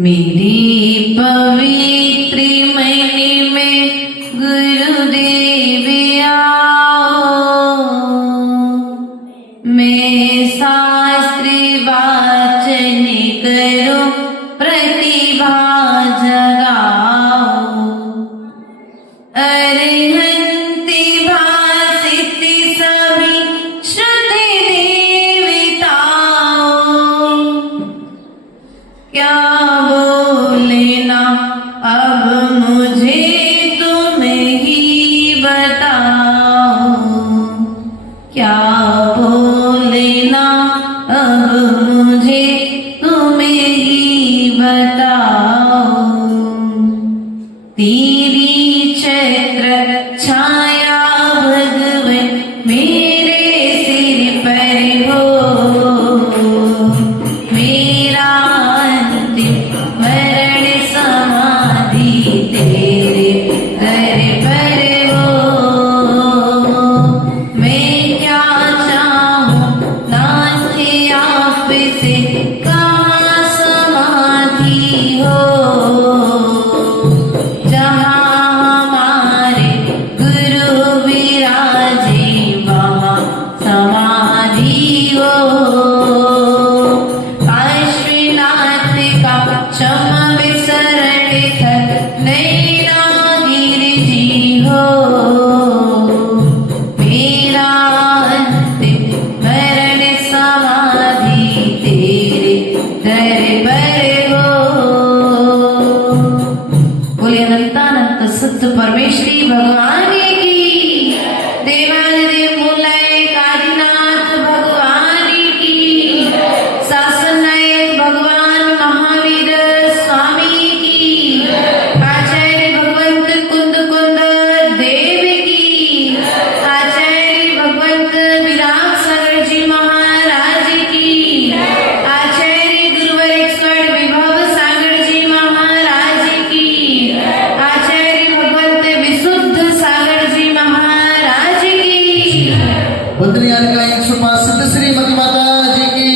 मेरी पवित्र मनी में गुरुदेव आओ, मैं शास्त्र वाचन करो प्रतिभा जगाओ, अरहंत भासित सभी शुद्ध देवताओ, क्या बोलना अब मुझे तुम ही बताओ, क्या बोलना अब मुझे तुम ही बताओ। तेरी छत्र छाया भगवन मेरे सिर पर हो, मेरा अंतिम मरण समाधि तेरे दर पर हो। मैं क्या चाहूं नाथ आप से कहाँ समाधि हो, जहाँ हमारे गुरु विराजे वहाँ समाधि हो। काशीनाथ का क्षम विसरण थल नैनागिरि जी हो, मेरा अंतिम मरण समाधि तेरे दर पर हो। बोले अनंतानंत सत्य परमेश्वरी भगवान की, देवादिदेव मूलय काशीनाथ भगवान की, शासन नायक भगवान महावीर स्वामी की, आचार्य भगवंत कुंद कुंद देव की, आचार्य भगवंत विराग सागर जी महाराज की, आचार्य गुरुवरेश्वर विभव सागर जी महाराज की, आचार्य भगवंत विशुद्ध सागर जी महाराज की। वंदनीय अर्घ 105 सिद्ध श्री मती माता जी की,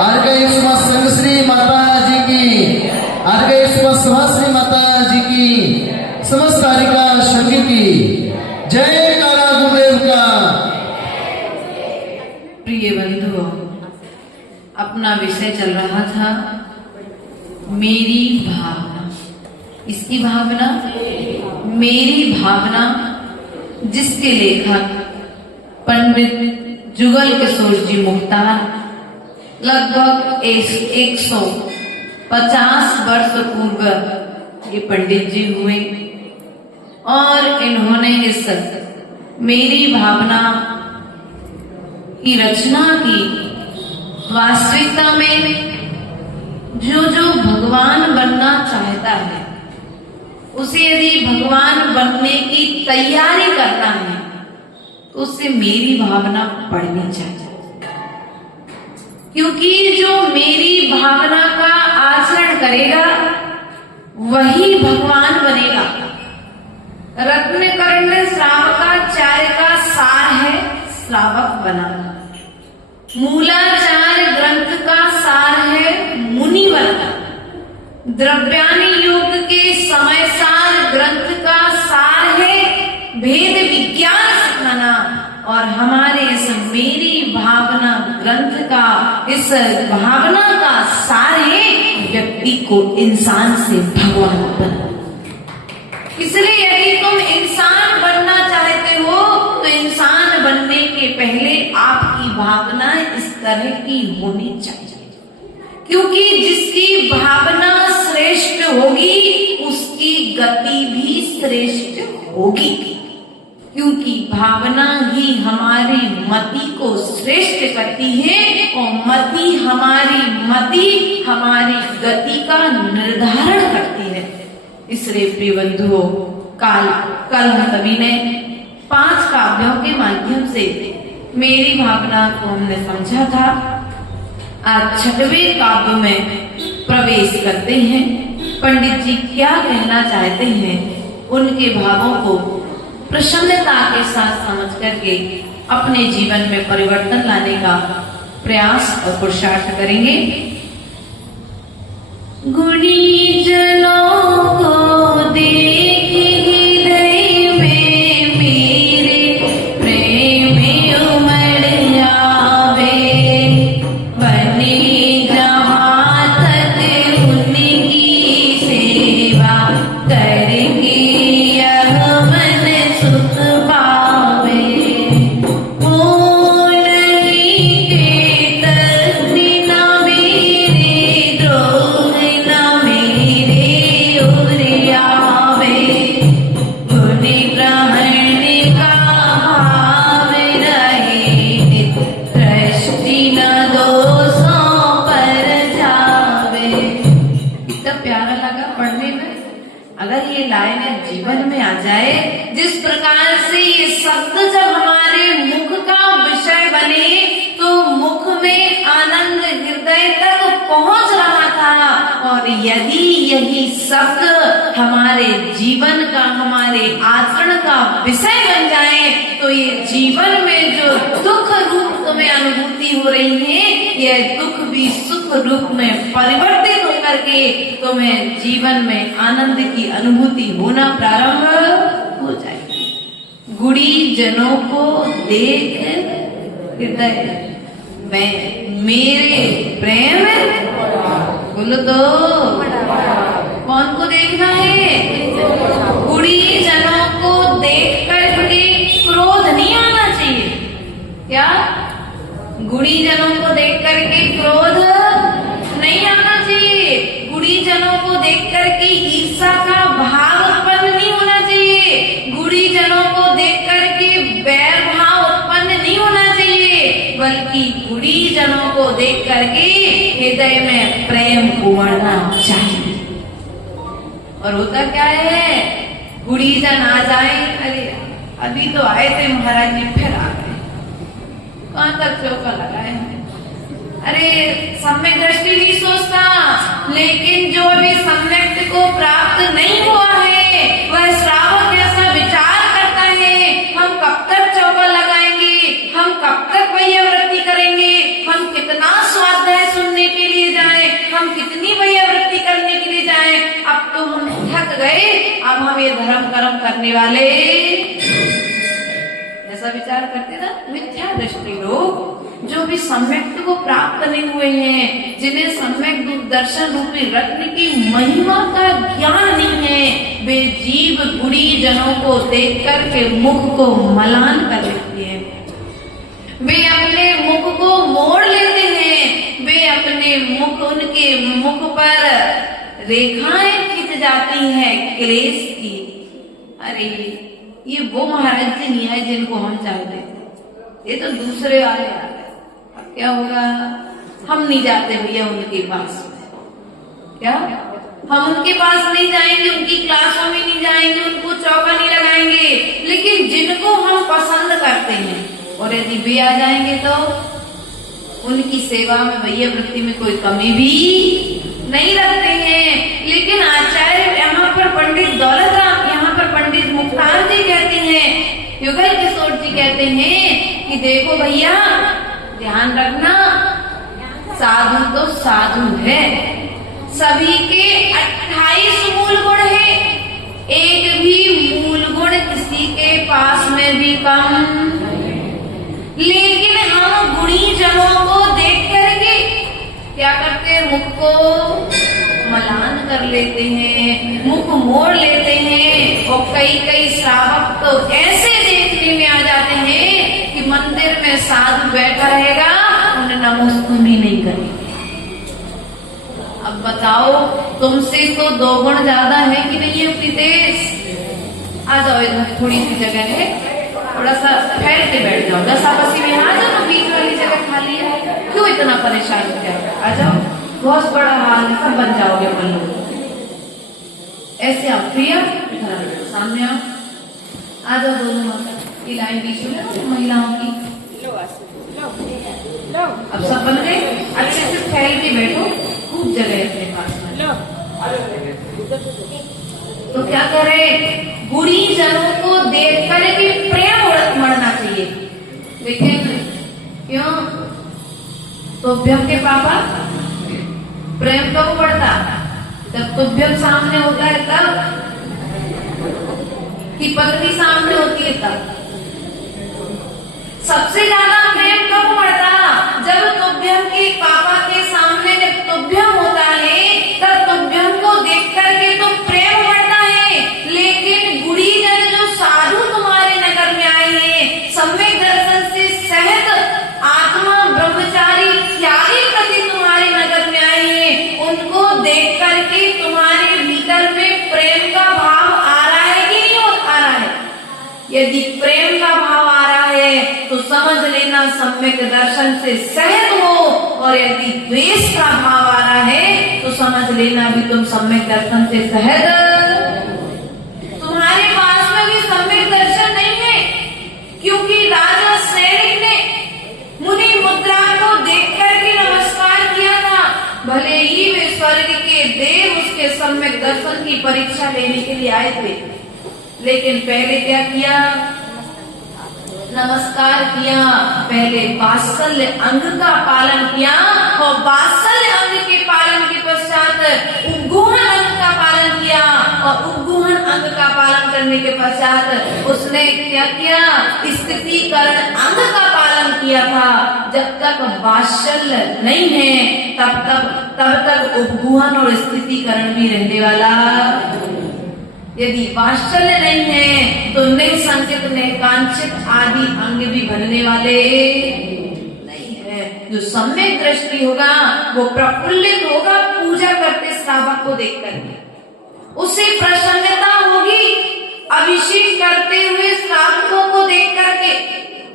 अर्घ 105 संघ श्री माता जी की, अर्घ 105 सभा श्री माता जी की, समस्त हरिका संघ की जय काला गुरुदेव का। प्रिय बंधुओं, अपना विषय चल रहा था मेरी भावना। इसकी भावना, मेरी भावना, जिसके लेखक पंडित जुगल किशोर जी मुख्तार लगभग 150 वर्ष पूर्व ये पंडित जी हुए और इन्होंने इस मेरी भावना की रचना की। वास्तविकता में जो भगवान बनना चाहता है उसे यदि भगवान बनने की तैयारी करना है तो उसे मेरी भावना पढ़नी चाहिए, क्योंकि जो मेरी भावना का आचरण करेगा वही भगवान बनेगा। रत्नकर्ण श्रावकाचार्य का सार है श्रावक बनाना, मूलाचार्य ग्रंथ का सार है मुनि बनना, द्रव्यानि योग के समय सार ग्रंथ का सार है भेद विज्ञान सिखाना, और हमारे इस मेरी भावना ग्रंथ का, इस भावना का सार है व्यक्ति को इंसान से भगवान बनना। इसलिए यदि तुम इंसान बनना चाहते हो तो इंसान बनने के पहले आपकी भावना इस तरह की होनी चाहिए, क्योंकि जिसकी भावना श्रेष्ठ होगी उसकी गति भी श्रेष्ठ होगी, क्योंकि भावना ही हमारी मति को श्रेष्ठ करती है और मति हमारी गति का निर्धारण करती है। इसलिए प्रिय बंधुओं, कल हम सभी ने 5 काव्यों के माध्यम से मेरी भावना को हमने समझा था। आज 6वें काव्य में प्रवेश करते हैं। पंडित जी क्या कहना चाहते हैं, उनके भावों को प्रसन्नता के साथ समझ करके अपने जीवन में परिवर्तन लाने का प्रयास और पुरुषार्थ करेंगे। गुणी जनों को देख हृदय में मेरे प्रेम उमड़ जावे, बने जहाँ तक उनकी सेवा करके यह मन सुख पावे। हो नहीं केतन बिना मेरे द्रोह न मेरे उरियावे, गुणी ग्रहण का भाव रहे, दृष्टि न दोषों पर जावे। कितना प्यारा लगा पढ़ने में। अगर ये लाइनें जीवन में आ जाए, जिस प्रकार से ये शब्द जब हमारे मुख का विषय बने, तो मुख में आनंद हृदय तक पहुंच रहा था, और यदि यही शब्द हमारे जीवन का, हमारे आचरण का विषय बन जाए, तो ये जीवन में जो दुख रूप में अनुभूति हो रही है, यह दुख भी सुख रूप में परिवर्तित होकर के तुम्हें जीवन में आनंद की अनुभूति होना प्रारंभ हो जाएगी। गुणी जनों को देख हृदय में मेरे प्रेम, बोलो तो कौन को देखना है? गुणी जनों को देख करके क्रोध नहीं आना चाहिए। क्या? गुणी जनों को देख करके क्रोध नहीं आना चाहिए। गुणी जनों को देख करके ईर्ष्या का भाव उत्पन्न नहीं होना चाहिए। गुणी जनों को देख करके वैर भाव उत्पन्न नहीं होना चाहिए, बल्कि गुणी जनों को देख करके हृदय में प्रेम उमड़ना चाहिए। और होता क्या है, गुणी जन आ जाए, अरे अभी तो आए थे महाराज जी, फिर आ गए, कहाँ तक चौका लगाए हैं। अरे सम्यक दृष्टि नहीं सोचता, लेकिन जो अभी सम्यक को प्राप्त नहीं हुआ है, वह श्रावक जैसा विचार करता है, हम कब तक चौका लगाएंगे, हम कब तक वैयावृत्ति करेंगे, हम कितना स्वाध्याय सुनने के लिए जाएं, हम कितनी वैयावृत्ति करने के लिए जाएं, अब तो हम थक गए, अब हम ये धर्म कर्म करने वाले, ऐसा विचार करते ना मिथ्या दृष्टि लोग, जो भी सम्यक को प्राप्त नहीं हुए हैं, जिन्हें सम्यक दूरदर्शन रूपी रत्न की महिमा का ज्ञान नहीं है, वे जीव गुणी जनों को देख कर के मुख को मलान कर लेते हैं, वे अपने मुख को मोड़ लेते हैं, वे अपने मुख, उनके मुख पर रेखाएं खिंच जाती हैं क्लेश की। अरे ये वो महाराज जी नहीं है जिनको हम चाहते थे, ये तो दूसरे वाले आ गए। अब क्या होगा, हम नहीं जाते भैया उनके पास में। क्या हम उनके पास नहीं जाएंगे, उनकी क्लासों में नहीं जाएंगे, उनको चौका नहीं लगाएंगे, लेकिन जिनको हम पसंद करते हैं और यदि वे आ जाएंगे तो उनकी सेवा में वैयावृत्ति में कोई कमी भी नहीं रखते हैं। लेकिन आचार्य यहाँ पर पंडित दौलतराम, यहाँ पर पंडित मुख्तार जी कहते हैं, युगल किशोर जी कहते हैं कि देखो भैया ध्यान रखना, साधु तो साधु है, सभी के 28 मूल गुण है, एक भी मूल गुण किसी के पास में भी कम, लेकिन हम गुणी जनों को देख करके क्या करते हैं, मुख को मलान कर लेते हैं, मुख मोड़ लेते हैं, और कई कई श्रावक तो ऐसे देखने में आ जाते हैं कि मन मंदिर में साधु बैठा रहेगा उन्हें नमोस्तुमी नहीं करेंगे। अब बताओ तुमसे तो 2 गुण ज्यादा है कि नहीं है प्रीतेश? आ जाओ, इधर थोड़ी सी जगह है, थोड़ा सा फैल के बैठ जाओ। 10 आपसी में आ जाओ ना, बीच वाली जगह खाली है, क्यों इतना परेशान हो गया? आ जाओ, बहुत बड़ा हाल है, सब बन जाओगे अपन लोग। ऐसे आओ प्रिया, इधर सामने आओ, आ जाओ दोनों माता, ये लाइन बीच में ना महिलाओं की। अब सब बन गए, अच्छे से फैल के बैठो, खूब जगह है अपने पास में। तो क्या करे, बुरी जनों को देख कर भी प्रेम मरना चाहिए। लेकिन क्यों? तुभ्यम के पापा प्रेम कब बढ़ता? जब तुभ्यम सामने होता है तब, कि पत्नी सामने होती है तब। सबसे ज्यादा प्रेम कब बढ़ता? जब तुभ्यम के पापा के सामने जब तुभ्यम होता है तब तुभ्यम को देख करके तो प्रेम बढ़ता है। लेकिन गुरीजन जो साधु तुम्हारे नगर में आए हैं, सम्यक दर्शन से सहित आत्मा ब्रह्मचारी त्यागी प्रति तुम्हारे नगर में आए हैं, उनको देख करके तुम्हारे भीतर में प्रेम का भाव आ रहा है कि नहीं आ रहा है? यदि प्रेम का भाव आ रहा है तो समझ लेना सम्यक दर्शन से सहित हो, और यदि द्वेष का भाव आ रहा है तो समझ लेना भी तुम सम्यक दर्शन से सहित। तुम्हारे पास में भी सम्यक दर्शन नहीं है, क्योंकि राजा सैनिक ने मुनि मुद्रा को देख करके नमस्कार किया था। भले ही वे स्वर्ग के देव उसके सम्यक दर्शन की परीक्षा लेने के लिए आए थे, लेकिन पहले क्या किया? नमस्कार किया। पहले वात्सल्य अंग का पालन किया, और वात्सल्य अंग के पालन के पश्चात उपगुहन अंग का पालन किया, और उपगुहन अंग का पालन करने के पश्चात उसने क्या किया? स्थितिकरण अंग का पालन किया था। जब तक वात्सल्य नहीं है तब तक उपगुहन और स्थितिकरण भी रहने वाला। यदि वात्सल्य नहीं है तो निसंचित निकांक्षित आदि अंग भी बनने वाले नहीं है। जो सम्यक दृष्टि होगा वो प्रफुल्लित होगा पूजा करते श्रावक को देख करके, उसे प्रसन्नता होगी अभिषेक करते हुए श्रावकों को देख करके,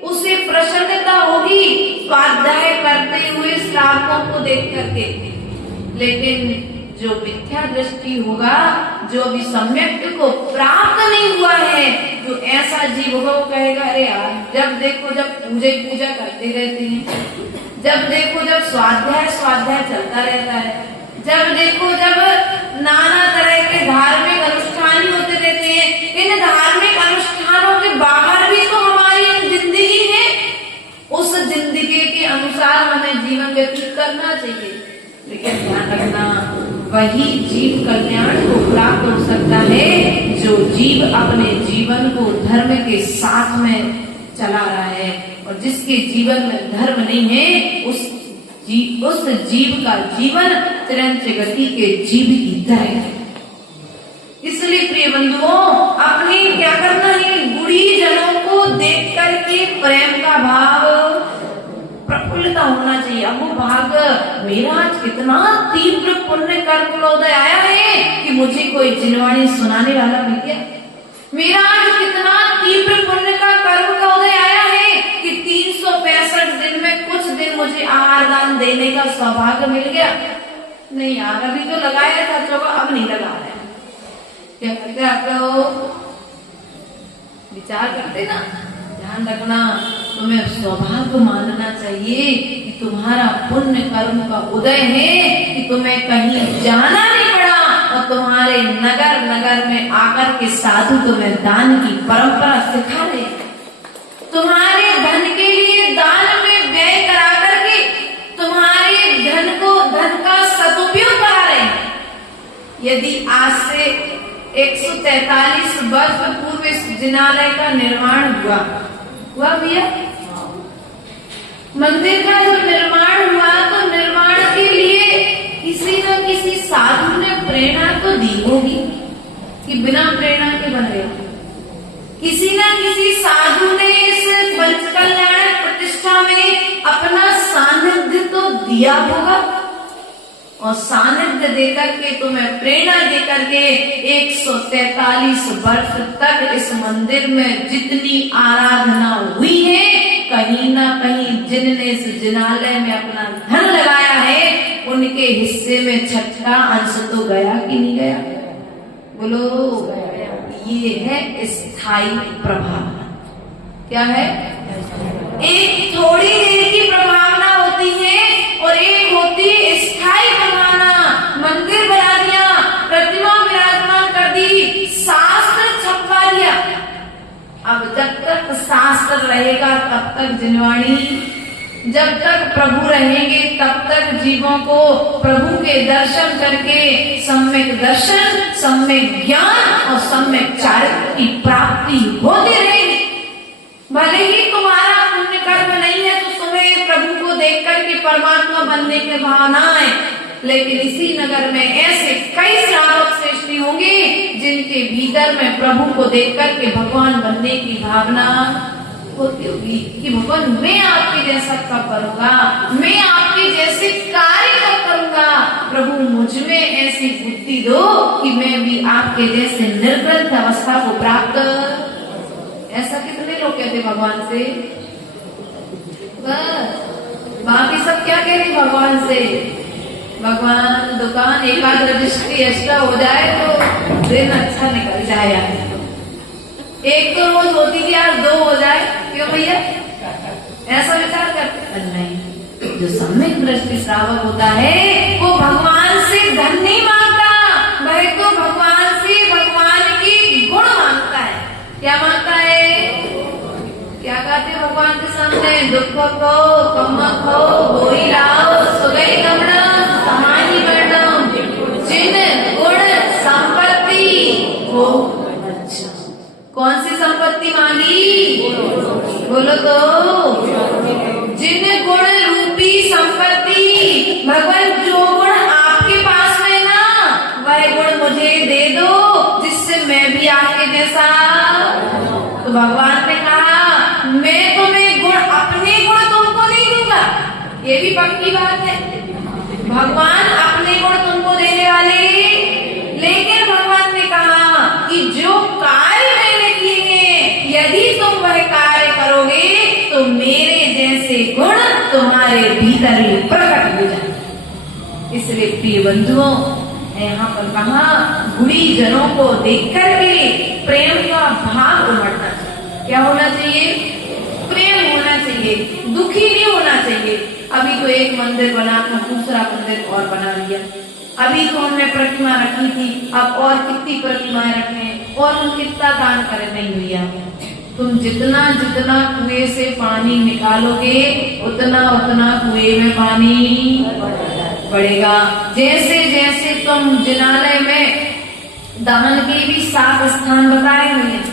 उसे प्रसन्नता होगी स्वाध्याय करते हुए श्रावकों को देख करके। लेकिन जो मिथ्या दृष्टि होगा, जो अभी सम्यक को प्राप्त नहीं हुआ है, जो ऐसा जीव होगा वो कहेगा अरे यार, जब देखो जब पूजा करते रहते हैं, जब देखो जब स्वाध्याय चलता रहता है, जब देखो जब नाना तरह के धार्मिक अनुष्ठान होते रहते हैं, इन धार्मिक अनुष्ठानों के बाहर भी तो हमारी जिंदगी है, उस जिंदगी के अनुसार हमें जीवन व्यतीत करना चाहिए। लेकिन ध्यान रखना, वही जीव कल्याण को प्राप्त हो सकता है जो जीव अपने जीवन को धर्म के साथ में चला रहा है, और जिसके जीवन में धर्म नहीं है उस जीव का जीवन चिरंत गति के जीव की तरह है। इसलिए प्रिय बंधुओं, अपने क्या करना है? गुणीजनों को देख करके प्रेम का भाव प्रफुल्लता होना चाहिए। अब वो भाग, मेरा आज कितना तीव्र पुण्य कर्म का उदय आया है कि मुझे कोई जिनवाणी सुनाने वाला मिल गया। मेरा आज कितना तीव्र पुण्य का कर्म का उदय आया है कि 365 दिन में कुछ दिन मुझे आहार दान देने का सौभाग्य मिल गया। नहीं यार, अभी तो लगाया था चौका, अब नहीं लगा रहे। क्या करते आप लोग? विचार करते ना। ध्यान रखना, तुम्हें सौभाग्य मानना चाहिए कि तुम्हारा पुण्य कर्म का उदय है, कि तुम्हें कहीं जाना नहीं पड़ा, और तुम्हारे नगर नगर में आकर के साधु तुम्हें दान की परंपरा सिखा रहे, तुम्हारे धन के लिए दान में व्यय करा करके तुम्हारे धन का सदुपयोग करा रहे। यदि आज से 143 वर्ष पूर्व इस जिनालय का निर्माण हुआ भैया, मंदिर का जो निर्माण हुआ, तो निर्माण के लिए किसी न किसी साधु ने प्रेरणा तो दी होगी, कि बिना प्रेरणा के बन गया। किसी न किसी साधु ने इस पंच कल्याणक दिया होगा और सानिध्य देकर के तुम्हें प्रेरणा देकर के 143 वर्ष तक इस मंदिर में जितनी आराधना हुई है, कहीं ना कहीं जिनने इस जिनालय में अपना धन लगाया है उनके हिस्से में छठा अंश तो गया कि नहीं गया? बोलो। ये है स्थायी प्रभावना। क्या है? एक थोड़ी देर की प्रभावना होती है और एक होती है स्थायी प्रभावना। मंदिर बना दिया, प्रतिमा विराजमान कर दी, शास्त्र छपवा दिया। अब जब तक शास्त्र रहेगा तब तक जिनवाणी, जब तक प्रभु रहेंगे तब तक जीवों को प्रभु के दर्शन करके सम्यक दर्शन, सम्यक ज्ञान और सम्यक चारित्र की प्राप्ति होती रहेगी। भले ही तुम्हारा पुण्य कर्म नहीं है तो तुम्हें प्रभु को देख करके परमात्मा बनने की भावना है, लेकिन इसी नगर में ऐसे कई श्रावक श्रेष्ठी होंगे जिनके भीतर में प्रभु को देख करके भगवान बनने की भावना होती होगी कि भगवान मैं आपके जैसा कब करूंगा, मैं आपके जैसे कार्य कब करूंगा, प्रभु मुझ में ऐसी बुद्धि दो कि मैं भी आपके जैसे निर्ग्रंथ अवस्था को प्राप्त। ऐसा कितने लोग कहते भगवान से? बाकी सब क्या कह रहे भगवान से? भगवान दुकान एकाध रजिस्ट्री एक्स्ट्रा हो जाए तो दिन अच्छा निकल जाए यार। एक तो रोज होती थी यार 2 हो जाए, क्यों भैया? ऐसा विचार करते नहीं। जो सम्यक दृष्टि श्रावक होता है वो भगवान से धन नहीं मांगता, वह तो भगवान से भगवान के गुण मांगता है। क्या मांगता है? क्या कहते भगवान के सामने? दुख को कम्मा खो बोई लाओ सुगई कमड़ा समानी वर्णम जिन गुण संपत्ति हो। अच्छा, कौन सी संपत्ति मांगी? बोलो तो। जिन गुण रूपी संपत्ति, भगवान जो गुण आपके पास में ना वह गुण मुझे दे दो जिससे मैं भी आपके जैसा। तो भगवान ने कहा मैं तुम्हें गुण, अपने गुण तुमको नहीं दूंगा, ये भी पक्की बात है। भगवान अपने गुण तुमको देने वाले, लेकिन भगवान ने कहा कि जो कार्य मैंने किए हैं यदि तुम वह कार्य करोगे तो मेरे जैसे गुण तुम्हारे भीतर ही प्रकट हो जाए। इसलिए प्रिय बंधुओं, यहाँ पर कहा गुणी जनों को देख करके प्रेम का भाव उमड़ना चाहिए। क्या होना चाहिए? प्रेम होना चाहिए, दुखी नहीं होना चाहिए। अभी तो एक मंदिर बना था, दूसरा मंदिर और बना लिया। अभी तो हमने प्रतिमा रखी थी, अब और कितनी प्रतिमाएं रखें और हम कितना दान करें? नहीं भैया, तुम जितना जितना कुएं से पानी निकालोगे उतना उतना कुएं में पानी बढ़ेगा। जैसे जैसे तुम जिनालय में दान के भी 7 स्थान बताए हुए हैं,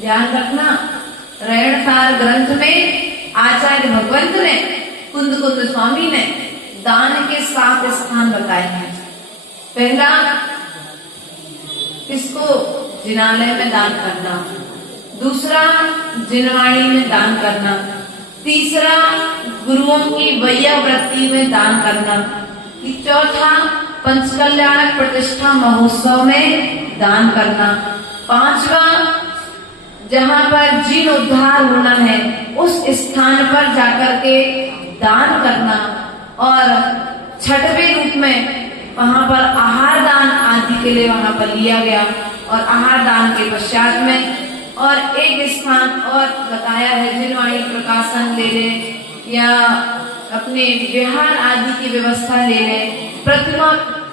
ध्यान रखना। रेणसार ग्रंथ में आचार्य भगवंत ने, कुंद कुंद स्वामी ने दान के 7 स्थान बताए हैं। पहला, किसको? जिनालय में दान करना। दूसरा, जिनवाणी में दान करना। तीसरा, गुरुओं की वैयावृत्ति में दान करना। चौथा, पंचकल्याणक प्रतिष्ठा महोत्सव में दान करना। 5वां, जहाँ पर जीन उद्धार होना है उस स्थान पर जाकर के दान करना। और 6वें रूप में वहाँ पर आहार दान आदि के लिए वहाँ पर लिया गया। और आहार दान के पश्चात में और एक स्थान और बताया है, जिनवाणी प्रकाशन ले ले या अपने विहार आदि की व्यवस्था ले ले, प्रतिमा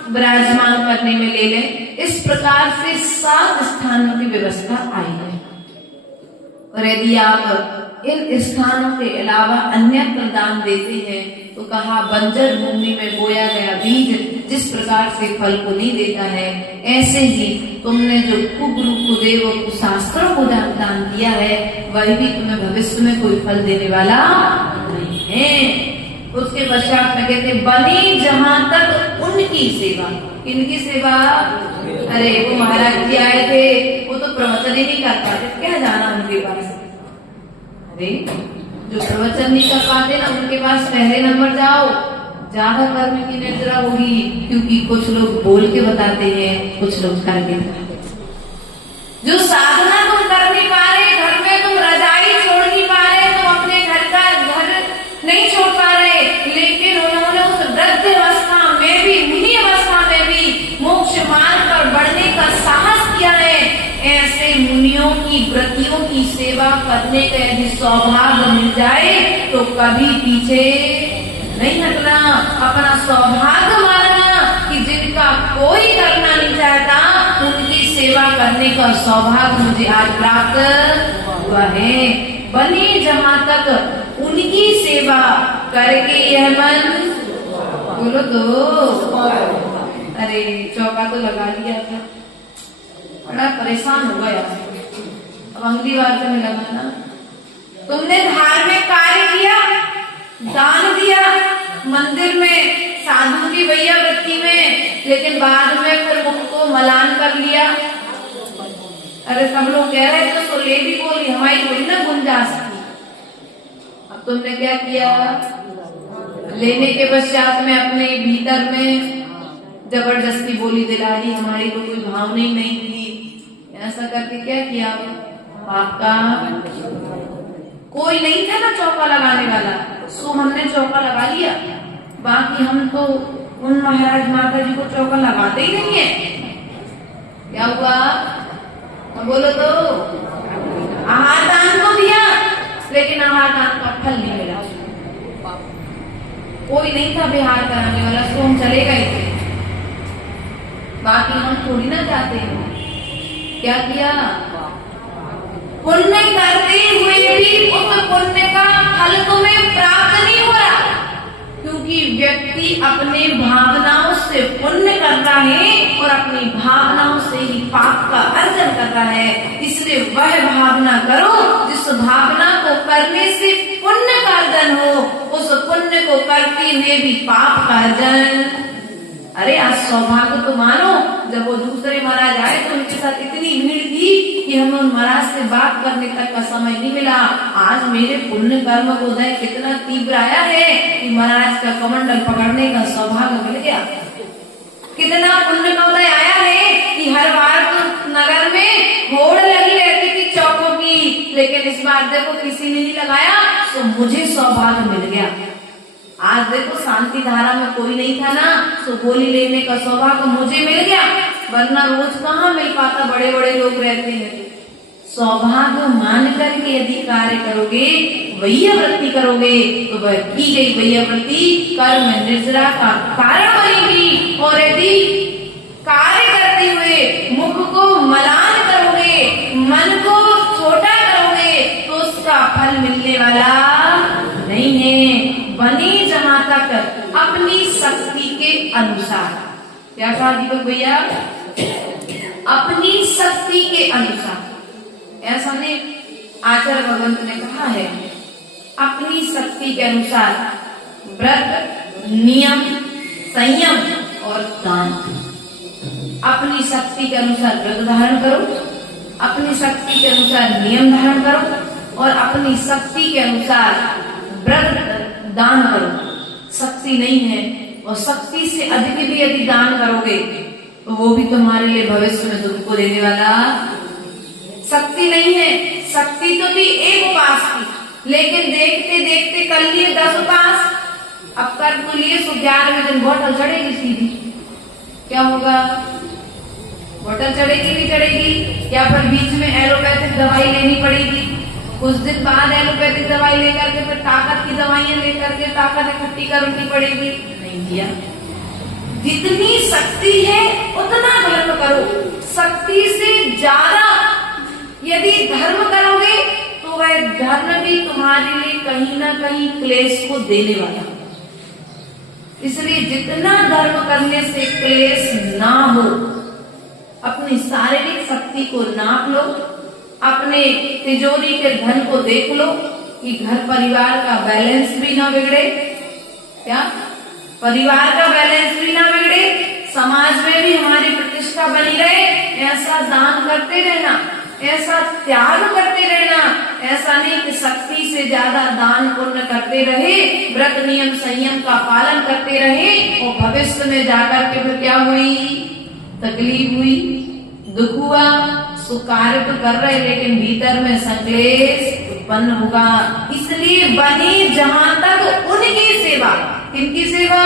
विराजमान करने में ले ले। इस प्रकार से 7 स्थानों की व्यवस्था आई है। और यदि आप इन स्थानों के अलावा अन्यत्र दान देते हैं तो कहा बंजर भूमि में बोया गया बीज जिस प्रकार से फल को नहीं देता है, ऐसे ही तुमने जो कुगुरु कुदेव और कुशास्त्रों को दान दिया है वह भी तुम्हें भविष्य में कोई फल देने वाला नहीं है। उसके पश्चात में कहते बनी जहां तक उनकी सेवा। किनकी सेवा? अरे वो महाराज जी आए थे, वो तो प्रवचन ही नहीं कर पाते, क्या जाना उनके पास। अरे जो प्रवचन नहीं कर पाते ना उनके पास पहले नंबर जाओ, ज्यादा कर्म की निर्जरा होगी, क्योंकि कुछ लोग बोल के बताते हैं, कुछ लोग करके बताते हैं। जो साधना तुम कर नहीं पा रहे, घर में तुम रजाई छोड़ नहीं पा रहे, तुम अपने घर का घर नहीं छोड़ पा रहे, लेकिन उन्होंने उस वृद्ध अवस्था में भी, मुनि अवस्था में भी मोक्ष मार्ग पर बढ़ने का साहस किया है। ऐसे मुनियों की व्रतियों की सेवा करने का यदि सौभाग्य मिल जाए तो कभी पीछे नहीं हटना, अपना सौभाग्य मानना कि जिनका कोई करना नहीं चाहता उनकी सेवा करने का सौभाग्य मुझे आज प्राप्त हुआ है। बने जहां तक उनकी सेवा करके यह मन, बोलो तो, अरे चौका तो लगा लिया था, बड़ा परेशान हो गया। अब अगली बार से मैं लगाना, तुमने धार्मिक कार्य किया, दान दिया मंदिर में, साधु की भैया वृत्ति में, लेकिन बाद में फिर मुख को मलान कर लिया। अरे सब लोग कह रहे थे तो ले भी बोली, हमारी थोड़ी ना गुंजाइश थी। अब तुमने क्या किया, लेने के पश्चात में अपने भीतर में जबरदस्ती बोली दिला दी, हमारी तो कोई भावना ही नहीं थी। ऐसा करके क्या किया, आपका कोई नहीं था ना चौका लगाने वाला, सो हमने चौका लगा लिया। बाकी हम तो उन महाराज माता जी को चौका लगाते ही नहीं है। क्या हुआ, बोलो तो, आहार दान तो दिया, लेकिन आहार दान का फल नहीं मिला। कोई नहीं था बिहार कराने वाला, सो हम चले गए थे। बाकी हम थोड़ी ना जाते हैं। क्या किया, पुण्य करते हुए भी उस पुण्य का फल तुम्हें प्राप्त नहीं हो रहा, क्योंकि व्यक्ति अपने भावनाओं से पुण्य करता है और अपनी भावनाओं से ही पाप का अर्जन करता है। इसलिए वह भावना करो जिस भावना को करने से पुण्य का अर्जन हो, उस पुण्य को करते हुए भी पाप का अर्जन। अरे आज सौभाग्य तो मानो, जब वो दूसरे महाराज आए तो उनके साथ इतनी भीड़ थी कि हमें उन महाराज से बात करने तक का समय नहीं मिला। आज मेरे पुण्य कर्म को उदय कितना तीव्र आया है कि महाराज का कमंडल पकड़ने का सौभाग्य मिल गया। कितना पुण्य का उदय आया है कि हर बार तो नगर में होड़ लगी रहती थी चौकों की, लेकिन इस बार देखो किसी ने नहीं लगाया, तो मुझे सौभाग्य मिल गया। आज देखो शांति धारा में कोई नहीं था ना, तो गोली लेने का सौभाग्य मुझे मिल गया, वरना रोज कहाँ मिल पाता, बड़े बड़े लोग रहते हैं। सौभाग्य मान करके यदि कार्य करोगे, वैयवृत्ति करोगे, तो वह की गई वैयवृत्ति कर्म निर्जरा का कारण बनेगी। और यदि कार्य करते हुए मुख को मलान करोगे, मन को छोटा करोगे, तो उसका फल मिलने वाला नहीं है। बने जहां तक अपनी शक्ति के अनुसार, क्या कहा दीपक भैया, अपनी शक्ति के अनुसार, ऐसा ने आचार्य भगवंत ने कहा है, अपनी शक्ति के अनुसार व्रत, नियम, संयम और दान। अपनी शक्ति के अनुसार व्रत धारण करो, अपनी शक्ति के अनुसार नियम धारण करो और अपनी शक्ति के अनुसार व्रत दान करो। शक्ति नहीं है और शक्ति से अधिक भी यदि दान करोगे तो वो भी तुम्हारे लिए भविष्य में दुख को देने वाला। शक्ति नहीं है, शक्ति तो थी एक उपास की, लेकिन देखते देखते कर लिए 10 उपास, अब कर तो लिए, तो 11वें दिन बोतल चढ़ेगी सीधी। क्या होगा, बोतल चढ़ेगी भी चढ़ेगी, या फिर बीच में एलोपैथिक दवाई लेनी पड़ेगी, कुछ दिन बाद एलोपैथिक दवाई लेकर के फिर ताकत की दवाइयां लेकर के ताकत इकट्ठी करनी पड़ेगी। नहीं किया, जितनी शक्ति है उतना धर्म करो, शक्ति से ज्यादा यदि धर्म करोगे तो वह धर्म भी तुम्हारे लिए कहीं ना कहीं क्लेश को देने वाला। इसलिए जितना धर्म करने से क्लेश ना हो, अपनी शारीरिक शक्ति को नाप लो, अपने तिजोरी के धन को देख लो कि घर परिवार का बैलेंस भी ना बिगड़े। क्या, परिवार का बैलेंस भी ना बिगड़े, समाज में भी हमारी प्रतिष्ठा बनी रहे, ऐसा दान करते रहना। ऐसा त्याग करते रहना, ऐसा नहीं कि शक्ति से ज्यादा दान पुण्य करते रहे, व्रत नियम संयम का पालन करते रहे और भविष्य में जाकर के फिर क्या हुई, तकलीफ हुई, दुख हुआ। सुकार्य तो कर रहे लेकिन भीतर में संक्लेश उत्पन्न होगा। इसलिए बने जहां तक उनकी सेवा, किनकी सेवा,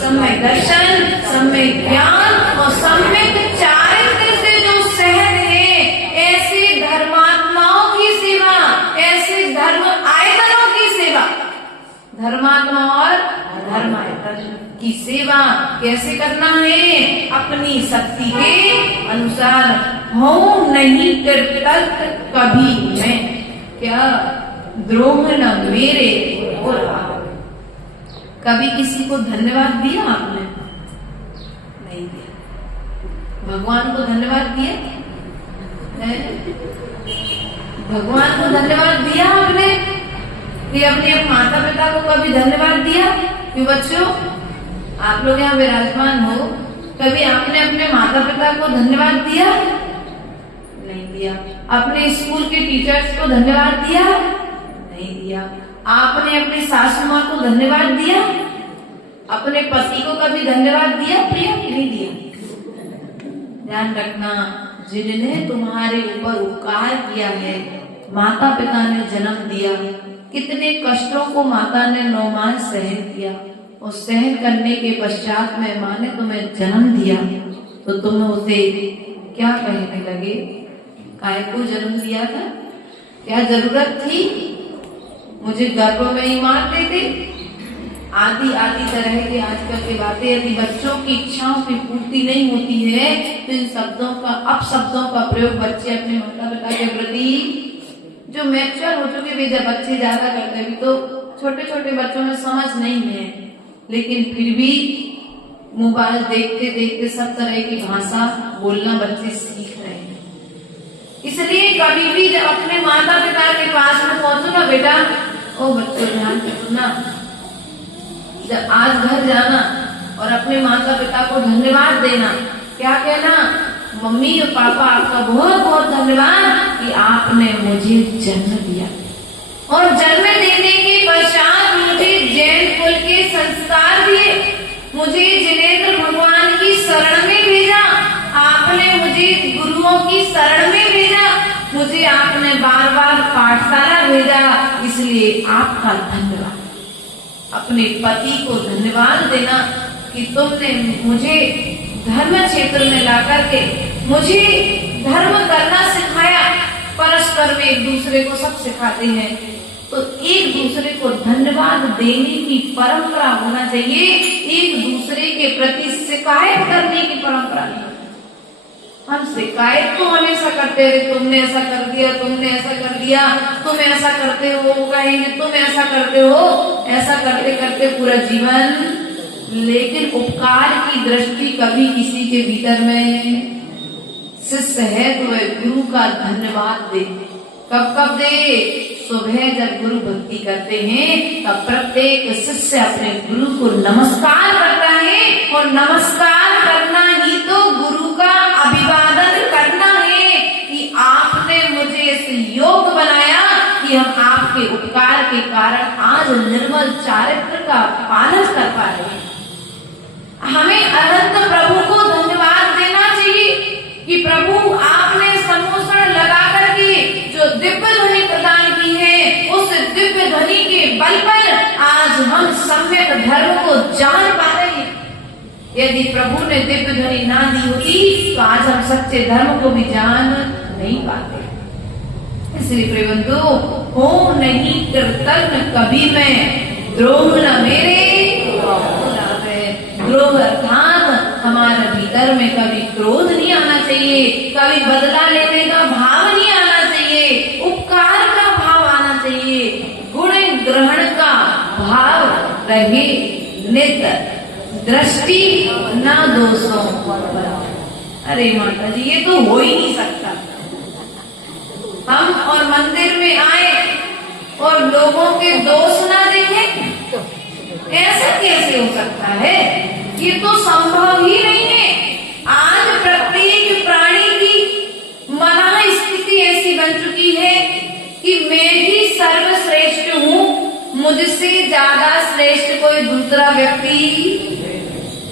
सम्यक दर्शन, सम्यक ज्ञान और सम्यक चारित्र से जो सहज है, ऐसे धर्मात्माओं की सेवा, ऐसे धर्म आयतनों की सेवा, धर्मात्मा और धर्म आयतन की सेवा कैसे करना है, अपनी शक्ति के अनुसार। हूँ नहीं कृतज्ञ कभी मैं, क्या द्रोह न मेरे और आप। कभी किसी को धन्यवाद दिया आपने, नहीं दिया। भगवान को धन्यवाद दिया है? भगवान को धन्यवाद दिया आपने कि अपने माता पिता को कभी धन्यवाद दिया? क्यों बच्चों, आप लोग यहाँ विराजमान हो, कभी आपने अपने माता पिता को धन्यवाद दिया? नहीं दिया। अपने स्कूल के टीचर्स को धन्यवाद दिया? नहीं दिया। आपने अपनी सासू माँ को धन्यवाद दिया? अपने पति को कभी धन्यवाद दिया? प्रिया, नहीं दिया। ध्यान रखना, जिन्होंने तुम्हारे ऊपर उपकार किया है, माता पिता ने जन्म दिया, कितने कष्टों को माता ने 9 माह सहन किया और सहन करने के पश्चात में माँ ने तुम्हें जन्म दिया, तो तुम उसे क्या कहने लगे, काय को जन्म दिया था, क्या जरूरत थी, मुझे गर्भ में ही मार देते। आदि आदि तरह के आजकल की बातें, यदि बच्चों की इच्छाओं की पूर्ति नहीं होती है तो इन शब्दों का, अपशब्दों का प्रयोग बच्चे अपने माता पिता के प्रति, जो मैच्योर हो चुके वे जब बच्चे ज्यादा करते हैं, तो छोटे छोटे बच्चों में समझ नहीं है, लेकिन फिर भी मोबाइल देखते देखते सब तरह की भाषा बोलना बच्चे सीख रहे हैं। इसलिए कभी भी जब अपने माता पिता के पास में पहुंचो ना बेटा, ओ बच्चों ध्यान सुनना, जब आज घर जाना और अपने माता पिता को धन्यवाद देना, क्या कहना, मम्मी और पापा आपका बहुत बहुत धन्यवाद कि आपने मुझे जन्म दिया और जन्म देने के पश्चात मुझे जैन कुल के संस्कार दिए, मुझे जिनेंद्र भगवान की शरण में भेजा, आपने मुझे गुरुओं की शरण में भेजा, मुझे आपने बार बार पाठशाला भेजा, इसलिए आपका धन्यवाद। अपने पति को धन्यवाद देना कि तुमने मुझे धर्म क्षेत्र में लाकर के मुझे धर्म करना सिखाया। परस्पर में एक दूसरे को सब सिखाते हैं, तो एक दूसरे को धन्यवाद देने की परंपरा होना चाहिए, एक दूसरे के प्रति शिकायत करने की परंपरा नहीं। हम शिकायत को हमेशा करते रहे, तुमने ऐसा कर दिया, तुमने ऐसा कर दिया, तुम ऐसा करते हो, वो कहेंगे तुम ऐसा करते हो, ऐसा करते करते पूरा जीवन। लेकिन उपकार की दृष्टि कभी किसी के भीतर में, शिष्य है तो वह गुरु का धन्यवाद दे। कब कब दे? सुबह जब गुरु भक्ति करते हैं तब प्रत्येक शिष्य अपने गुरु को नमस्कार करता है, और नमस्कार करना ही तो गुरु का अभिवादन करना है कि आपने मुझे इस योग बनाया कि हम आपके उपकार के कारण आज निर्मल चारित्र का पालन कर पा रहे हैं। हमें अनंत प्रभु को धन्यवाद देना चाहिए कि प्रभु आपने सम्मोषण लगा करके जो दिव्य ध्वनि प्रदान की है, उस दिव्य ध्वनि के बल पर आज हम सम्यक धर्म को जान पा रहे हैं। यदि प्रभु ने दिव्य ध्वनि ना दी होती तो आज हम सच्चे धर्म को भी जान नहीं पाते। इसलिए प्रिय बंधु, हो नहीं कृतज्ञ कभी मैं, द्रोह न मेरे द्रोह अर्थात हमारे भीतर में कभी क्रोध नहीं आना चाहिए, कभी बदला लेने का भाव नहीं आना चाहिए, उपकार का भाव आना चाहिए, गुण ग्रहण का भाव रहे नित, दृष्टि न दोषों पर। अरे माता जी, ये तो हो ही नहीं सकता। हम और मंदिर में आए और लोगों के दोष ना देखें, ऐसा कैसे हो सकता है? ये तो संभव ही नहीं है। आज प्रत्येक प्राणी की मना स्थिति ज्यादा श्रेष्ठ कोई दूसरा व्यक्ति,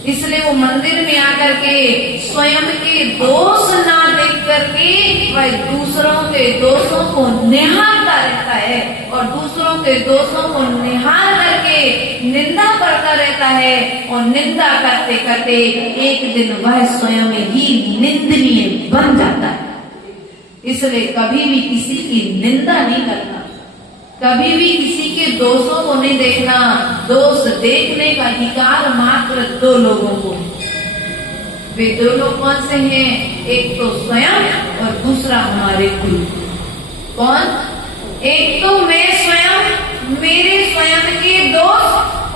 इसलिए वो मंदिर में आकर के स्वयं के दोष ना देख करके वह दूसरों के दोषों को निहारता रहता है और दूसरों के दोषों को निहार करके निंदा करता रहता है और निंदा करते करते एक दिन वह स्वयं ही निंदनीय बन जाता है। इसलिए कभी भी किसी की निंदा नहीं करना, कभी भी किसी के दोषों को नहीं देखना। दोष देखने का अधिकार मात्र दो लोगों को है। वे दो लोग कौन से हैं? एक तो स्वयं और दूसरा हमारे गुरु। कौन? एक तो मैं स्वयं, मेरे स्वयं के दोष,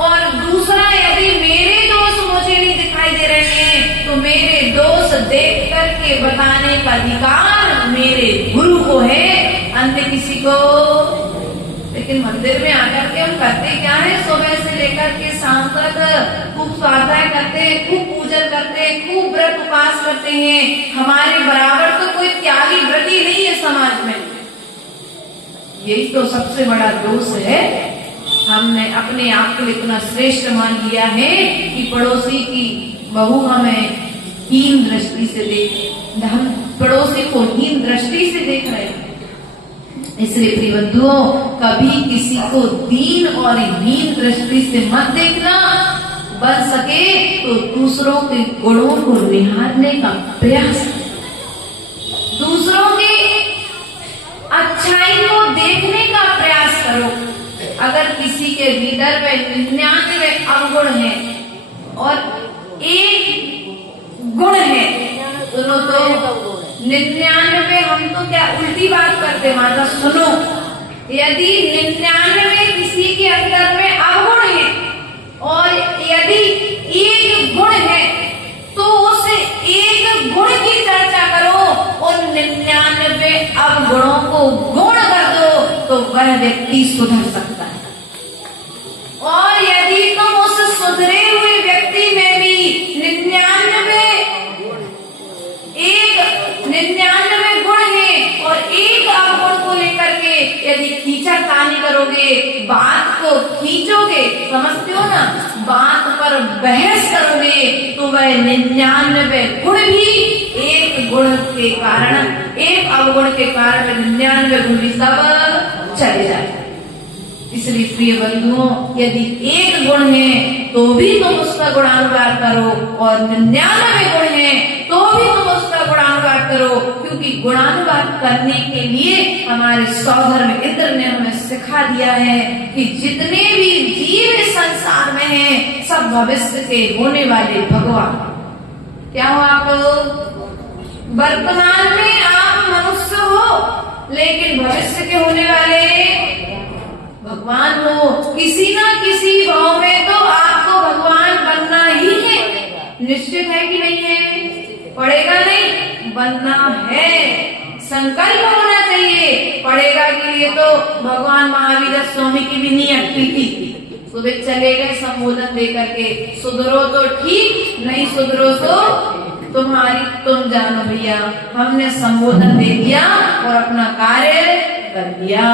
और दूसरा यदि मेरे दोष मुझे नहीं दिखाई दे रहे हैं तो मेरे दोष देख करके बताने का अधिकार मेरे गुरु को है, अन्य किसी को। लेकिन मंदिर में आकर के हम करते क्या है? सुबह से लेकर के शाम तक खूब स्वाध्याय करते हैं, खूब पूजन करते हैं, खूब व्रत उपवास करते हैं। हमारे बराबर तो कोई त्यागी व्रती नहीं है समाज में। यही तो सबसे बड़ा दोष है। हमने अपने आप को इतना श्रेष्ठ मान लिया है कि पड़ोसी की बहू हमें हीन दृष्टि से देख, हम पड़ोसी को हीन दृष्टि से देख रहे हैं। इसलिए प्रिय बंधुओं, कभी किसी को दीन और हीन दृष्टि से मत देखना। बन सके तो दूसरों के गुणों को निहारने का प्रयास, दूसरों की अच्छाई को देखने का प्रयास करो। अगर किसी के भीतर में 99 अवगुण है और एक गुण है, सुनो तो 99, हम तो क्या उल्टी बात करते माता, सुनो। यदि 99 किसी के अंदर में अवगुण है और यदि एक गुण है तो उस एक गुण की चर्चा करो, उन 99 अवगुणों को गुण कर दो तो वह व्यक्ति सुधर सकता है। और यदि तुम उस सुधरे हुए व्यक्ति में भी 99 गुण है और एक अवगुण को लेकर के यदि खींचातानी करोगे, बात को खींचोगे, समझते हो ना, बात पर बहस करोगे तो वह 99 गुण भी एक गुण के कारण, एक अवगुण के कारण 99 गुण भी सब चले जाए। इसलिए प्रिय बंधुओं, यदि एक गुण है तो भी तुम उसका गुणानुवाद करो और 99 गुण है तो भी तुम उसका गुणानुवाद करो, क्योंकि गुणानुवाद करने के लिए हमारे सौधर्म इंद्र ने हमें सिखा दिया है कि जितने भी जीव इस संसार में हैं सब भविष्य के होने वाले भगवान। क्या हो आप लोग? वर्तमान में आप मनुष्य हो लेकिन भविष्य के होने वाले भगवान हो। किसी ना किसी भाव में तो आपको भगवान बनना ही है। निश्चित है कि नहीं है? पड़ेगा नहीं, बनना है, संकल्प होना चाहिए। पड़ेगा के लिए तो भगवान महावीर स्वामी की भी नहीं अटकी थी। सुबह चले गए संबोधन दे करके, सुधरो तो ठीक, नहीं सुधरो तो तुम जानो भैया। हमने संबोधन दे दिया और अपना कार्य कर दिया।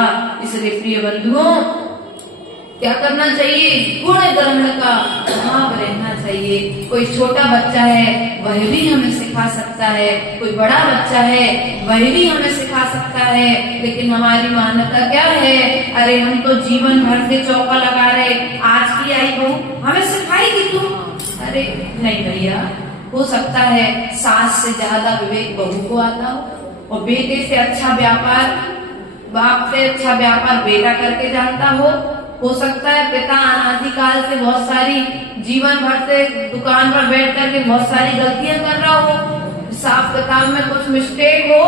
इसलिए प्रिय बंधुओं, क्या करना चाहिए? गुण ग्रहण का भाव रहना चाहिए। कोई छोटा बच्चा है वह भी हमें सिखा सकता है, कोई बड़ा बच्चा है वह भी हमें सिखा सकता है। लेकिन हमारी मान्यता क्या है? अरे हम तो जीवन भर से चौका लगा रहे, आज की आई बहू हमें सिखाएगी तू? अरे नहीं भैया, हो सकता है सास से ज्यादा विवेक बहू को आता हो और बेटे से अच्छा व्यापार, बाप से अच्छा व्यापार बेटा करके जानता हो सकता है पिता अनादिकाल से बहुत सारी जीवन भर से दुकान पर बैठ करके बहुत सारी गलतियां कर रहा हो, हिसाब किताब में कुछ मिस्टेक हो,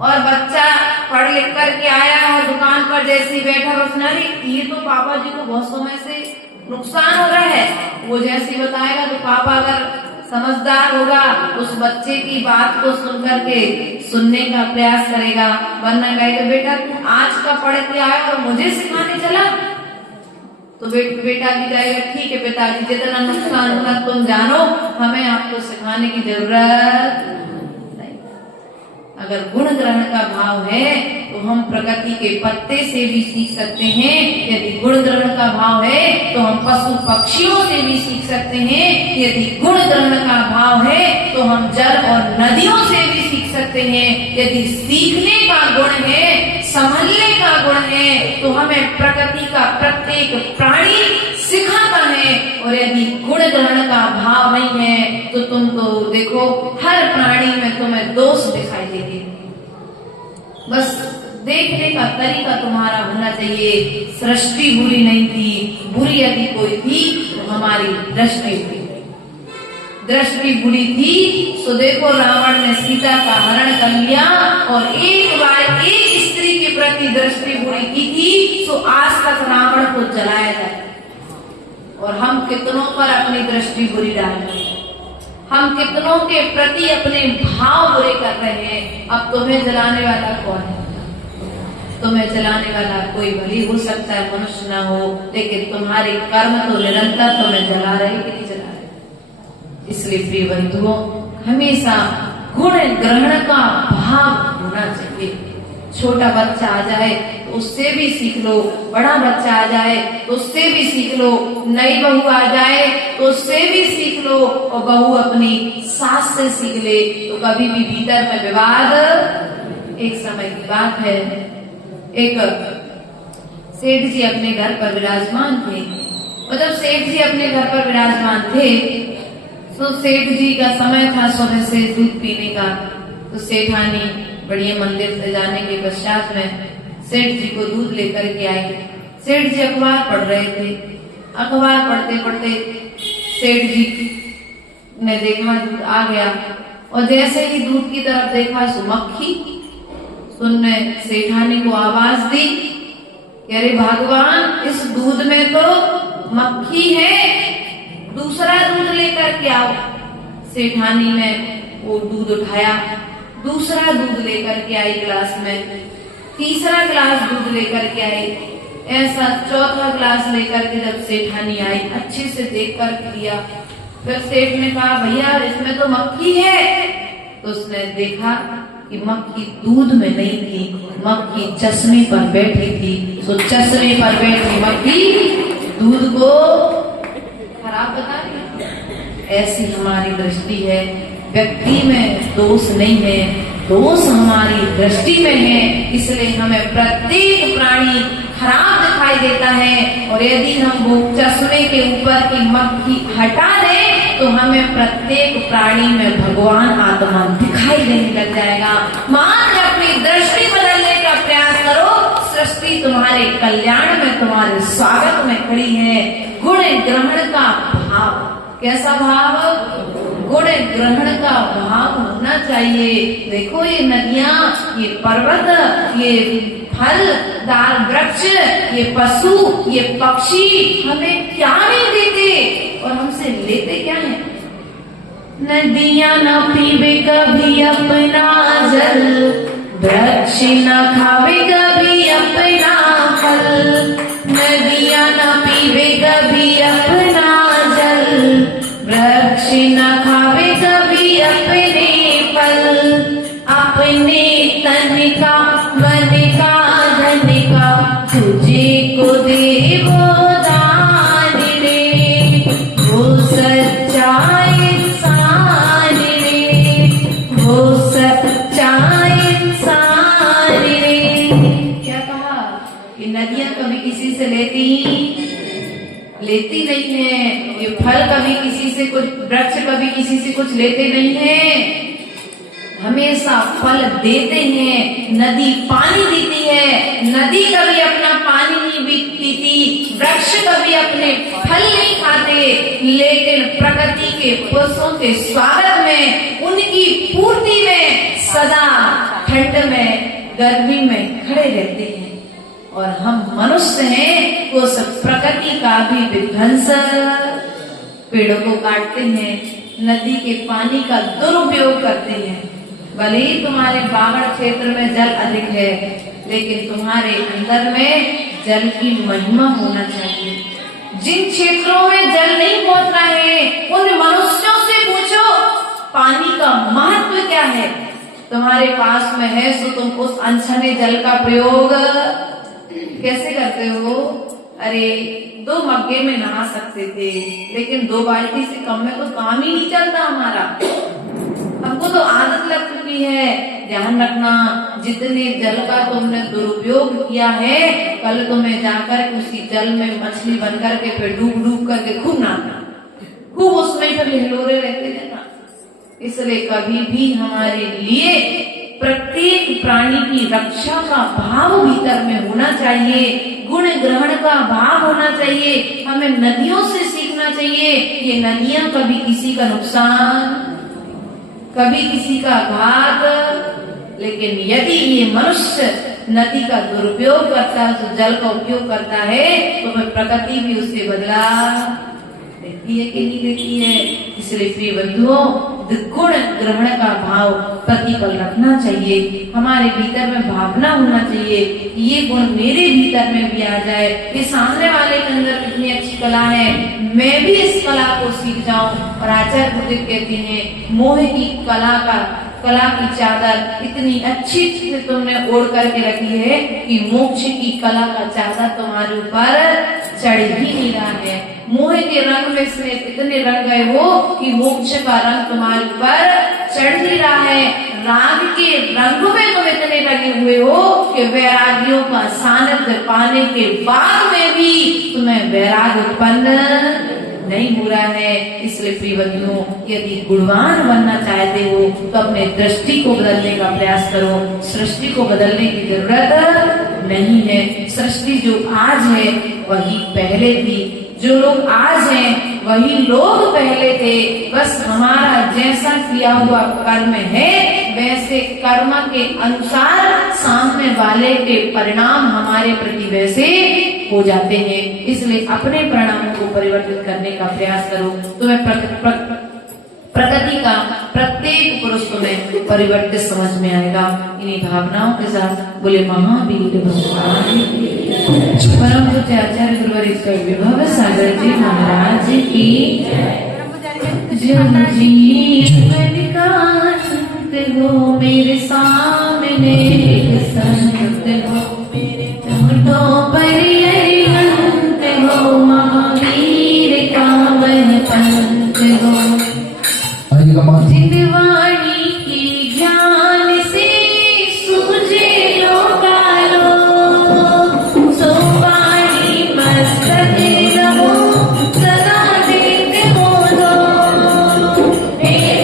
और बच्चा पढ़ लिख करके आया है दुकान पर जैसे ही बैठा उसने, अरे ये तो पापा जी को बहुत समय से नुकसान हो रहा है। वो जैसे ही बताएगा तो पापा अगर समझदार होगा उस बच्चे की बात को सुन करके सुनने का प्रयास करेगा, वरना कहेगा बेटा तू आज का पढ़ के आया और मुझे सिखाने चला। तो बेटा भी कहेगा ठीक है पिताजी, जितना नुकसान होगा तुम जानो, हमें आपको सिखाने की जरूरत नहीं। अगर गुण ग्रहण का भाव है तो हम प्रकृति के पत्ते से भी सीख सकते हैं। यदि गुण ग्रहण का भाव है तो हम पशु पक्षियों से भी सीख सकते हैं। यदि गुण ग्रहण का भाव है तो हम जल और नदियों से भी सीख सकते हैं। यदि सीखने का गुण है, संभलने का गुण है, तो हमें प्रकृति का प्रत्येक प्राणी सिखाता है। और यदि गुण ग्रहण का भाव नहीं है तो तुम तो देखो हर प्राणी में तुम्हें दोष दिखाई देंगे। बस देखने का तरीका तुम्हारा होना चाहिए। सृष्टि बुरी नहीं थी, बुरी यदि कोई थी तो हमारी दृष्टि थी। दृष्टि बुरी थी तो देखो रावण ने सीता का हरण कर लिया और एक बार एक स्त्री के प्रति दृष्टि बुरी की थी तो आज तक रावण को जलाया जाए। और हम कितनों पर अपनी दृष्टि बुरी डाल रहे हैं, हम कितनों के प्रति अपने भाव बुरे कर रहे हैं। अब तुम्हें जलाने वाला कौन है? तुम्हें जलाने वाला कोई भली हो सकता है, मनुष्य ना हो, लेकिन तुम्हारे कर्म तो निरंतर तुम्हें जला रहे कि नहीं जला रहे। इसलिए प्रिय बंधुओं, हमेशा गुण ग्रहण का भाव होना चाहिए। छोटा बच्चा आ जाए तो उससे भी सीख लो, बड़ा बच्चा आ जाए तो उससे भी सीख लो, नई बहू आ जाए तो उससे भी सीख लो, और बहू अपनी सास से सीख ले तो कभी भी भीतर में विवाद। एक समय की बात है, एक सेठ जी अपने घर पर विराजमान थे। और जब सेठ जी अपने घर पर विराजमान थे तो सेठ जी का समय था सुबह से दूध पीने का। तो सेठानी बढ़िया मंदिर से जाने के पश्चात में सेठ जी को दूध लेकर के आई। सेठ जी अखबार पढ़ रहे थे। अखबार पढ़ते पढ़ते सेठ जी ने देखा दूध आ गया, और जैसे ही दूध की तरफ देखा सो मक्खी। सुनने सेठानी को आवाज दी कि अरे भगवान, इस दूध में तो मक्खी है, दूसरा दूध लेकर के आओ। सेठानी ने वो दूध उठाया, दूसरा दूध लेकर के आई गिलास में, तीसरा गिलास दूध लेकर के आई, ऐसा चौथा गिलास लेकर के जब सेठानी आई अच्छे से देख कर दिया। फिर सेठ ने कहा भैया इसमें तो मक्खी है। तो उसने देखा कि मक्खी दूध में नहीं थी, मक्खी चश्मे पर बैठी थी। तो चश्मे पर बैठी मक्खी दूध को खराब बता रही। ऐसी हमारी दृष्टि है, व्यक्ति में दोष नहीं है, दोष हमारी दृष्टि में है। इसलिए हमें प्रत्येक प्राणी खराब दिखाई देता है, और यदि हम वो चश्मे के ऊपर की मक्खी हटा दें तो हमें प्रत्येक प्राणी में भगवान आत्मा दिखाई देने लग जाएगा। मात्र अपनी दृष्टि बदलने का प्रयास करो, सृष्टि तुम्हारे कल्याण में, तुम्हारे स्वागत में खड़ी है। गुण ग्रहण का भाव, कैसा भाव? गुण ग्रहण का भाव होना चाहिए। देखो ये नदियां, ये पर्वत, ये फलदार वृक्ष, ये पशु, ये पक्षी हमें क्या नहीं देते और हमसे लेते क्या है? नदियां न पीवे कभी अपना जल, वृक्ष न खावे कभी अपना फल। नदियां न पीवे कभी अपना जल, वृक्ष न खावे कभी अपने फल। अपने तन का, मन का, धन का तुझे को दे वो दान रे, वो सच्चा इंसान रे, वो सच्चा इंसान रे। क्या कहा कि नदियां कभी किसी से लेती नहीं है, ये फल कभी किसी से कुछ, वृक्ष कभी किसी से कुछ लेते नहीं है, हमेशा फल देते हैं। नदी पानी देती है, नदी कभी अपना पानी नहीं पीती, वृक्ष कभी अपने फल नहीं खाते, लेकिन प्रकृति के पुरुषों के स्वागत में, उनकी पूर्ति में सदा ठंड में, गर्मी में खड़े रहते हैं। और हम मनुष्य हैं, उस प्रकृति का भी विध्वंस, पेड़ों को काटते हैं, नदी के पानी का दुरुपयोग करते हैं। भले ही तुम्हारे बागड़ क्षेत्र में जल अधिक है, लेकिन तुम्हारे अंदर में जल की महिमा होना चाहिए। जिन क्षेत्रों में जल नहीं पहुंच रहा है, उन मनुष्यों से पूछो पानी का महत्व क्या है। तुम्हारे पास में है सो तुम उस अनछने जल का प्रयोग कैसे करते हो? अरे 2 मग्गे में नहा सकते थे, लेकिन 2 बाल्टी से कम में तो काम ही नहीं चलता हमारा। हमको तो आदत लग चुकी है। ध्यान रखना, जितने जल का तुमने दुरुपयोग किया है, कल तुम्हें जाकर उसी जल में मछली बन करके फिर डूब डूब करके खूब नहाना, खूब उसमें फिर हिलोरे रहते रहना। इसलिए कभी भी हमारे लिए प्रत्येक प्राणी की रक्षा का भाव भीतर में होना चाहिए, गुण ग्रहण का भाव होना चाहिए। हमें नदियों से सीखना चाहिए। ये नदियां कभी किसी का नुकसान, कभी किसी का घात, लेकिन यदि ये मनुष्य नदी का दुरुपयोग करता है, तो जल का उपयोग करता है, तो फिर प्रकृति भी उससे बदला देती है कि नहीं देती है। इसलिए प्रिय बंधुओं, गुण ग्रहण का भाव प्रतिपल रखना चाहिए। हमारे भीतर में भावना होना चाहिए कि ये गुण मेरे भीतर में भी आ जाए। ये सामने वाले के अंदर कितनी अच्छी कला है, मैं भी इस कला को सीख जाऊं। और आचार्य गुरुदेव कहते हैं, मोह की कला की चादर इतनी अच्छी से तुमने ओढ़ करके रखी है कि मोक्ष की कला का चादर तुम्हारे ऊपर चढ़ ही नहीं रहा है। मोह के रंग में इसमें इतने रंग गए हो कि मोक्ष का रंग तुम्हारे ऊपर चढ़ ही रहा है। राग के रंग में तुम इतने लगे हुए हो कि वैरागियों का सानिध्य पाने के बाद में भी तुम्हें वैराग उत्पन्न नहीं हो रहा है। इसलिए प्रिय बंधुओं, यदि गुणवान बनना चाहते हो तो अपने दृष्टि को बदलने का प्रयास करो। सृष्टि को बदलने की जरूरत नहीं है। सृष्टि जो आज है वही पहले थी, जो लोग आज हैं वही लोग पहले थे। बस हमारा जैसा किया हुआ कर्म है, वैसे कर्म के अनुसार सामने वाले के परिणाम हमारे प्रति वैसे हो जाते हैं। इसलिए अपने परिणामों को परिवर्तित करने का प्रयास करो। तुम्हें प्रकृति का प्रत्येक पुरुष तुम्हें परिवर्तित समझ में आएगा। इन्हीं भावनाओं के साथ बोले महावीर भगवान परम पूज्य आचार्य गुरुवर विभव सागर जी महाराज की जन जीवन का अंत हो मेरे सामने संत हो मेरे होठों पर ये अंत हो महावीर का वह पंथ हो जितवाणी की ज्ञान से सूझे लोकालो सो वाणी मस्तक रहो सदा देते हो दो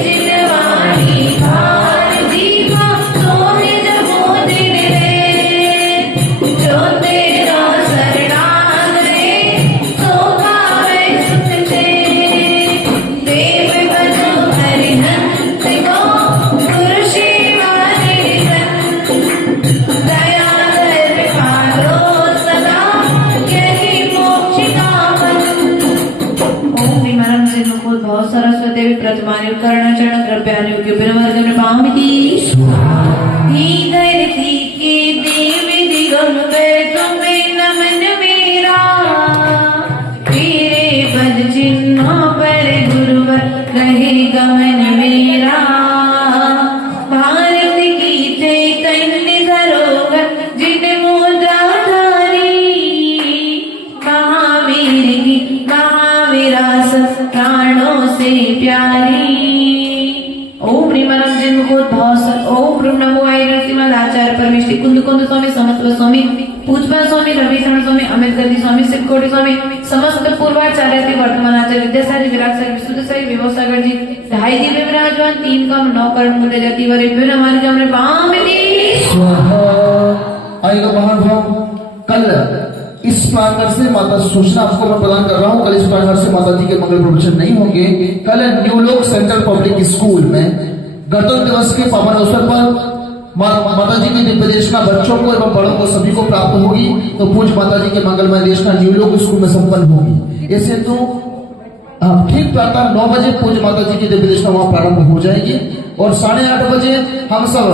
जितवाणी भार दीवा तो निज मोदिन रे जो तेरा शरणागत रे सो भावे सुख से देव बनो हरिहंत गो गुरु सेवा निरंतर दया धर्म पालो सदा यही मोक्ष का पथ। ओम विमरम से मुकुट भाव सरस्वती प्रतिमानि कर्ण द्रव्यानि उपवर्गन पामिति ही धरती के देव दिगम पर तुम्हें नमन मेरा तेरे पद चिन्हों पर गुरुवर कहे गमन मेरा। भारत की चैतन्य धरोहर जिन मुद्राधारी महावीर की महाविरासत प्राणों से प्यारी। ओम प्रेमानंद जन्म को ओम ब्रह्म नमो आय नरसिंह आचार्य परमेश्वरी कुंद कुंद स्वामी समत्व स्वामी पूजपा स्वामी रविशरण स्वामी अमित गति स्वामी शिवकोटि स्वामी समस्त पूर्वाचार्य वर्तमान आचार्य विद्यासागर विराट सागर विशुद्ध सागर विभव सागर जी 2.5 दिव्य विराजमान 3 कम 9 करोड़ मुद्दे जाति वरे फिर हमारे जो हमने पाम आएगा महानुभाव। कल इस प्रांगण से माता सूचना आपको मैं प्रदान कर रहा हूँ। कल इस प्रांगण से माता जी के मंगल प्रवचन नहीं होंगे। कल न्यू लोक सेंट्रल पब्लिक स्कूल में गणतंत्र दिवस के पावन अवसर पर माता जी के दिव्य देशना बच्चों को एवं बड़ों को सभी को प्राप्त होगी। तो पूज्य माता जी के मंगलमय देशना न्यू लोक स्कूल में संपन्न होगी। ऐसे तो ठीक प्रातः 9 बजे पूज्य माता जी की दिव्य देशना वहाँ प्रारंभ हो जाएगी और 8:30 बजे हम सब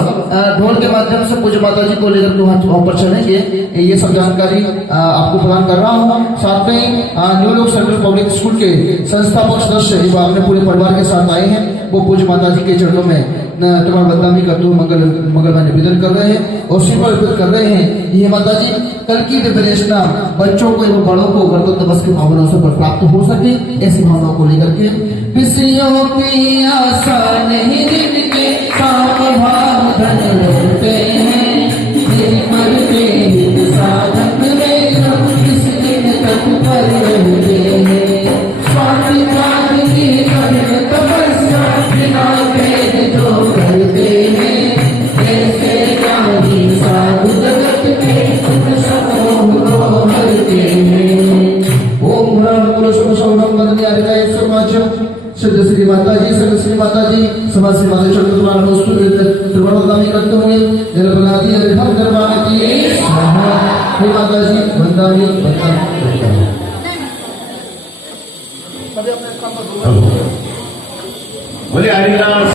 ढोल के माध्यम से पूज्य माता जी को लेकर वहाँ पर चलेंगे। ये सब जानकारी आपको प्रदान कर रहा हूँ। साथ में न्यू लोक सेंट्रल पब्लिक स्कूल के संस्थापक सदस्य एवं अपने पूरे परिवार के साथ आए हैं, वो पूज्य माता जी के चरणों में तुम्हारा बदनामी करते हुए मंगलमय निवेदन कर रहे हैं और श्रीफल अर्पित कर रहे हैं। ये माता जी कल की दिव्यदेशना बच्चों को एवं बड़ों को गणतंत्र दिवस की भावनाओं से प्राप्त हो सके, ऐसी भावनाओं को लेकर के विषयों की आशा नहीं जिनके काम भाव धन लौटते हैं, मरते हैं साधक में हम किस दिन तक पर रहते हैं, स्वामी प्राण की कठिन तपस्या बिना भेद जो करते हैं, ऐसे ज्ञानी साधु जगत के सुख शब्दों को हरते हैं। ओम ब्रह्म शुभ शौनम वंदे हरिकाय समाजम सिद्ध श्री माता जी, संत श्री माता जी, समाज श्री माता चंद्र तुम्हारा दोस्तों त्रिवर्णगामी करते हुए निर्बलादी हरिभर दरबार की स्वाहा। हे माता जी वंदामी बोले हरिनाम।